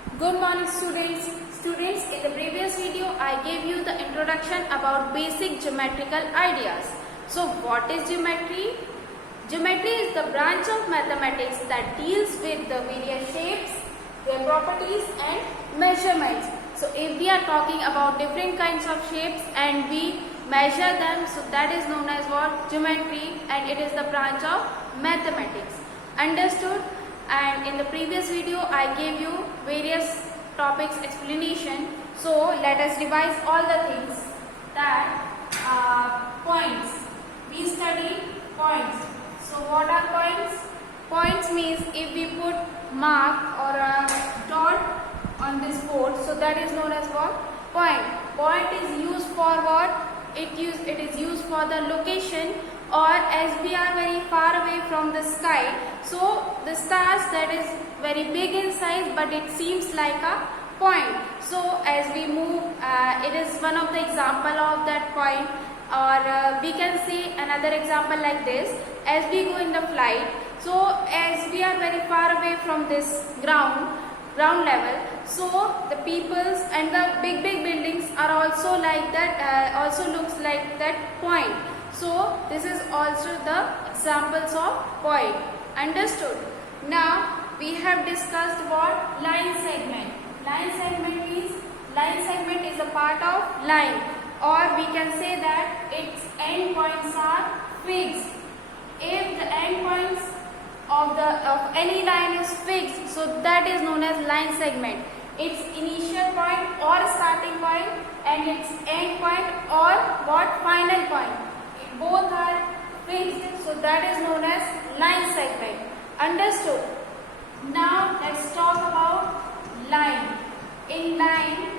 Good morning students. Students, in the previous video I gave you the introduction about basic geometrical ideas. So what is geometry? Geometry is the branch of mathematics that deals with the various shapes, their properties and measurements. So if we are talking about different kinds of shapes and we measure them, so that is known as what? Geometry, and it is the branch of mathematics. Understood? And in the previous video I gave you various topics explanation. So let us revise all the things. That points. We studied points. So what are points? Points means if we put mark or a dot on this board, so that is known as what? Point. Point is used for what? It is used for the location, or as we are very far away from the sky, so the stars that is very big in size but it seems like a point. So as we move, it is one of the example of that point. Or we can see another example like this. As we go in the flight, so as we are very far away from this ground level, so the peoples and the big buildings are also like that, also looks like that point. So this is also the examples of point. Understood? Now we have discussed what? Line segment. Line segment means line segment is a part of line, or we can say that its end points are fixed. If the end points of any line is fixed, so that is known as line segment. Its initial point or starting point and its end point or what? Final point. Both are fixed, so that is known as line segment. Understood? Now let's talk about line. In line,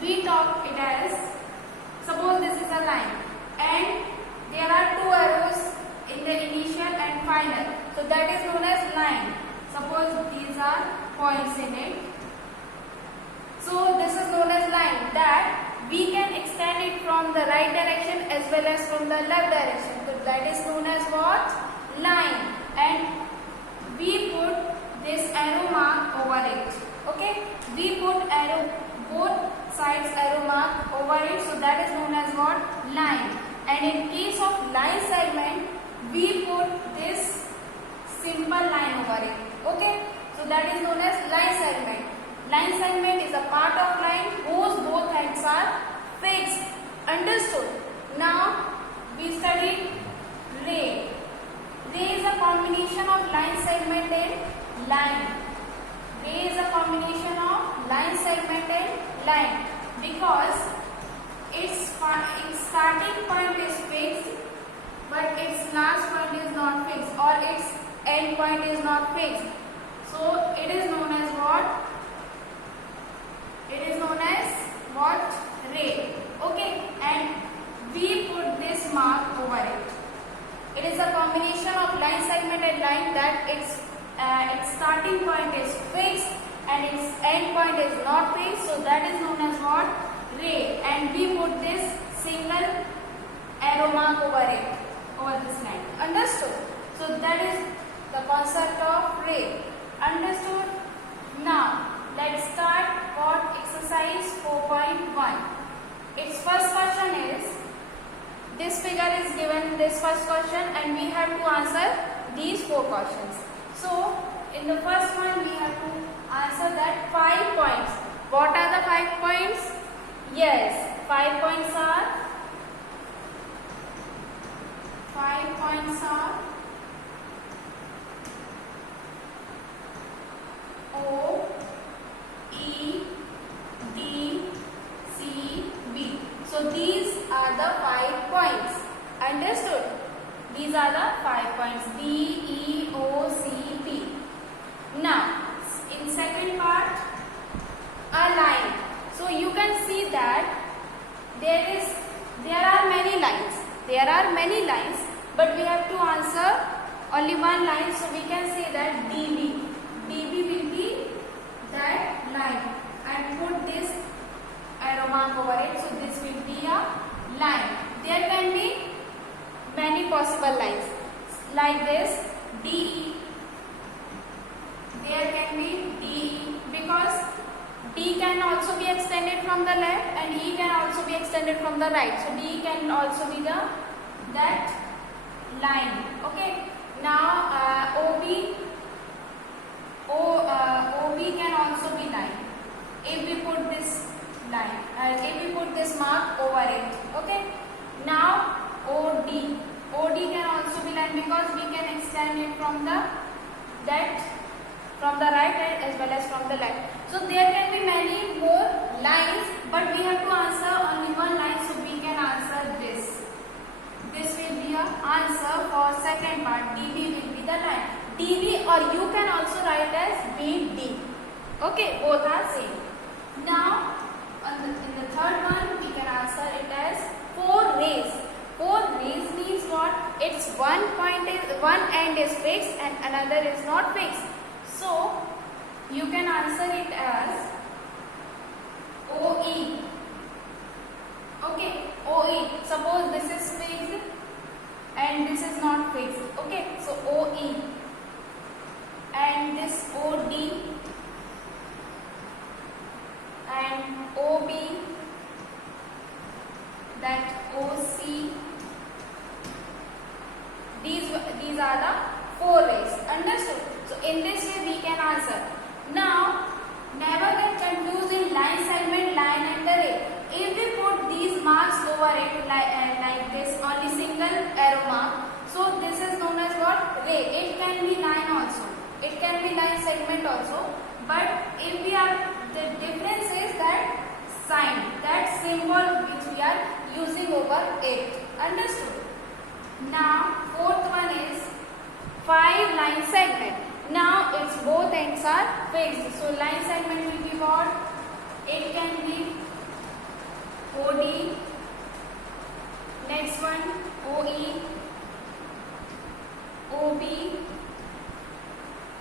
we talk it as, suppose this is a line and there are two arrows in the initial and final, so that is known as line. Suppose these are points in it, so this is known as line, that we can extend it from the right direction as well as from the left direction, so that is known as what? Line. And we put this arrow mark over it. Okay, we put arrow, both sides arrow mark over it, so that is known as what? Line. And in case of line segment, we put this simple line over it. Okay, so that is known as line segment. Line segment is a part of line whose both ends are fixed. Understood? Now we studied ray. Ray is a combination of line segment and line. Ray is a combination of line segment and line because its starting point is fixed but its last point is not fixed, or its end point is not fixed. So it is known as what? It is known as what? Ray. Okay, and we put this mark over it. It is a combination of line segment and line that its starting point is fixed and its end point is not fixed, so that is known as what? Ray. And we put this single arrow mark over it, over this line. Understood? So that is the concept of ray. Understood? Now let's start what? Exercise 4.1. Its first question is, this figure is given, this first question, and we have to answer these four questions. So in the first one we have to answer that 5 points. What are the 5 points? Yes, 5 points are O, E, D, C, B. So these are the 5 points. Understood? These are the 5 points. B, E, O, C, B. Now, in second part, a line. So you can see that there are many lines. There are many lines, but we have to answer only one line. So we can say that DB. DB will be that line, and put this arrow mark over it. So this will be a line. There can be many possible lines like this DE. There can be DE because D can also be extended from the left and E can also be extended from the right. So D can also be the that line. Okay. Now OB can also be line if we put this line, if we put this mark over it. Okay. Now OD can also be line because we can extend it from the right hand as well as from the left. So there can be many more lines, but we have to answer only one line, so we can answer this. This will be a answer for second part. DB will be the line. DB, or you can also write as BD. Okay, both are same. Now in the third one we can answer it as 4 rays. 4 rays means what? It's one end is fixed and another is not fixed. So you can answer it as OE. Okay, OE. Suppose this is fixed and this is not fixed. Okay, so OE. And this OD and OB, that OC. These are the 4 rays. Understood? So in this way we can answer. Now never get confused in line segment, line and the ray. If we put these marks over it like this, only single arrow mark, so this is known as what? Ray. It can be line also. It can be line segment also. But if we are, the difference is that sign, that symbol which we are using over it. Understood? Now fourth one is 5 line segment. Now its both ends are fixed. So line segment will be what? It can be OD. Next one OE, OB.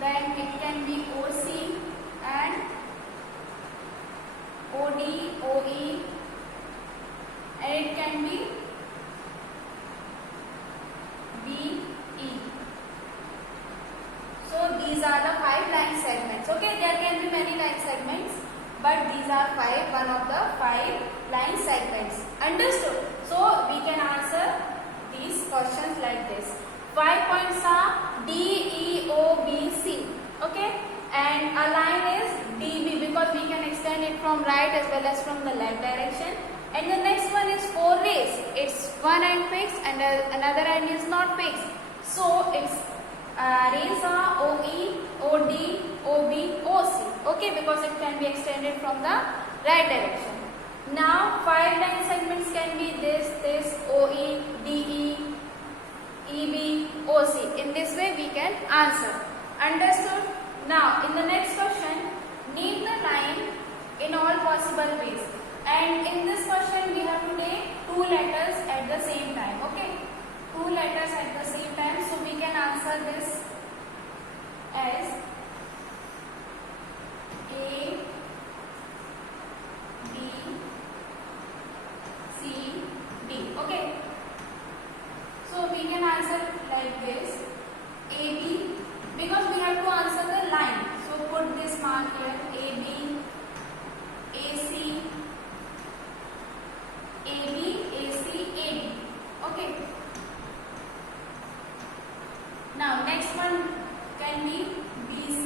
Then it can be OC and OD, OE, and it can be BE. So these are the 5 line segments. Okay, there can be many line segments, but these are 5, one of the 5 line segments. Understood? So we can answer these questions like this. 5 points are D, E, O, B, C. Okay, and a line is DB because we can extend it from right as well as from the left direction. And the next one is 4 rays. It's one end fixed and another end is not fixed. So its rays are OE, OD, OB, OC. Okay, because it can be extended from the right direction. Now 5 line segments can be this, OE, DE, EB, OC. In this way we can answer. Understood? Now in the next question, name the line in all possible ways. And in this question we have to take 2 letters at the same time. Okay, 2 letters at the same time. So we can answer this as A, B, C, D. Okay, so we can answer like this, AB, because we have to answer the line. So put this mark here, AB, AC, AB, AC, AD. Okay. Now next one can be BC,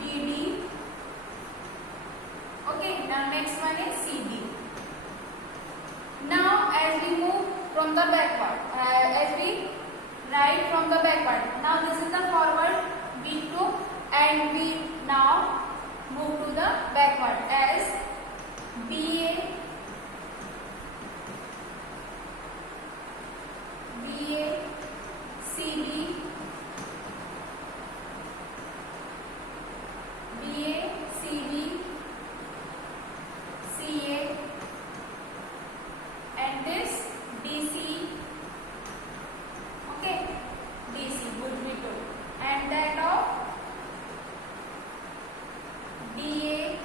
BD. Okay. Now next one is CD. Now as we move from the backward, as we write from the backward. Now this is the forward we took and we now move to the backward as BA, BA, CB, BA, CB, CA, and this DC. Okay, DC would be good, and that of DA,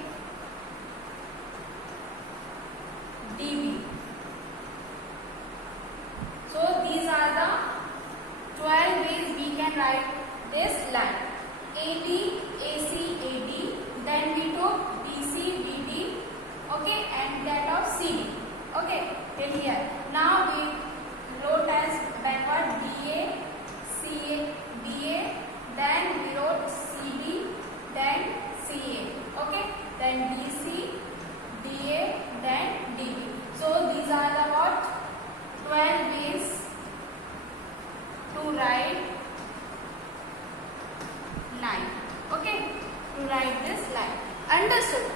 understood.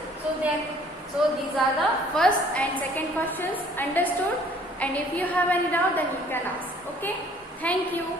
So these are the first and second questions understood, and if you have any doubt then you can ask. Okay, thank you.